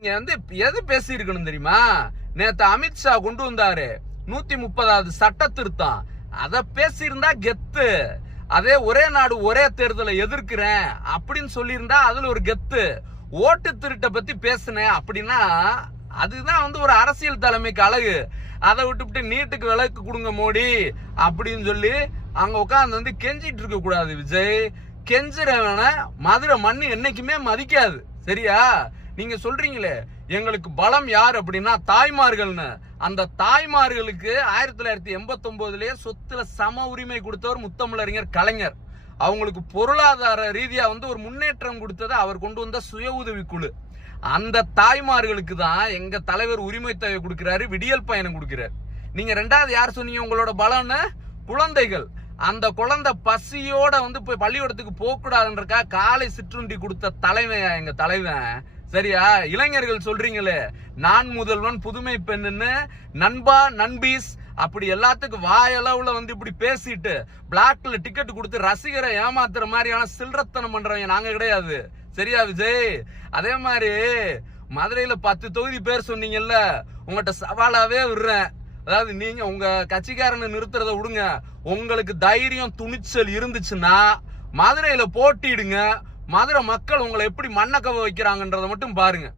நீங்க வந்து எது பேசி இருக்கணும் தெரியுமா? நேத்து அமித்ஷா கொண்டு வந்தாரு. நூத்தி முப்பதாவது சட்ட திருத்தம். அத பேசியிருந்தா கெத்து. அதே ஒரே நாடு ஒரே தேர்தலை எதிர்க்கிறேன் அப்படின்னு சொல்லியிருந்தா அதுல ஒரு கெத்து. ஓட்டு திருட்டை பத்தி பேசுனேன் அப்படின்னா அதுதான் வந்து ஒரு அரசியல் தலைமைக்கு அழகு. அதை விட்டுவிட்டு நீட்டுக்கு விளக்கு கொடுங்க மோடி அப்படின்னு சொல்லி அங்க உட்கார்ந்து வந்து கெஞ்சிட்டு இருக்க கூடாது விஜய். கெஞ்சுறவன மதுரை மண்ணு என்னைக்குமே மதிக்காது. சரியா? நீங்க சொல்றீங்களே எங்களுக்கு பலம் யார் அப்படின்னா தாய்மார்கள்னு. அந்த தாய்மார்களுக்கு ஆயிரத்தி தொள்ளாயிரத்தி எண்பத்தி ஒன்பதுலயே சொத்துல சம உரிமை கொடுத்தவர் முத்தமிழறிஞர் கலைஞர். அவங்களுக்கு பொருளாதார ரீதியா வந்து ஒரு முன்னேற்றம் கொடுத்தது அவர் கொண்டு வந்த சுய உதவி குழு. அந்த தாய்மார்களுக்கு தான் எங்க தலைவர் உரிமை தொகை கொடுக்கிறாரு விடியல் பயணம் கொடுக்கிறார். நீங்க ரெண்டாவது யார் சொன்னீங்க உங்களோட பலம்னு? குழந்தைகள். அந்த குழந்தை பசியோட வந்து போய் பள்ளிக்கூடத்துக்கு போக கூடாதுன்றக்கா காலை சிற்றுண்டி கொடுத்த தலைவன் எங்க தலைவன். சரியா? இளைஞர்கள் சொல்றீங்களே நான் முதல்வன் புதுமை பெண்ணுன்னு நண்பா நண்பீஸ் அப்படி எல்லாத்துக்கும் வாயளவுல வந்து இப்படி பேசிட்டு பிளாக்ல டிக்கெட் கொடுத்து ரசிகரை ஏமாத்துற மாதிரியான சில்லறத்தனம் பண்றவங்க நாங்க கிடையாது. சரியா விஜய்? அதே மாதிரி மதுரையில பத்து தொகுதி பேர் சொன்னீங்கல்ல உங்கள்கிட்ட சவாலாவே விடுறேன். அதாவது நீங்க உங்க கட்சிக்காரனை நிறுத்துறத விடுங்க. உங்களுக்கு தைரியம் துணிச்சல் இருந்துச்சுன்னா மதுரையில போட்டிடுங்க மதுரை மக்கள் உங்களை எப்படி மண்ணக்கவ வைக்கிறாங்கன்றதை மட்டும் பாருங்க.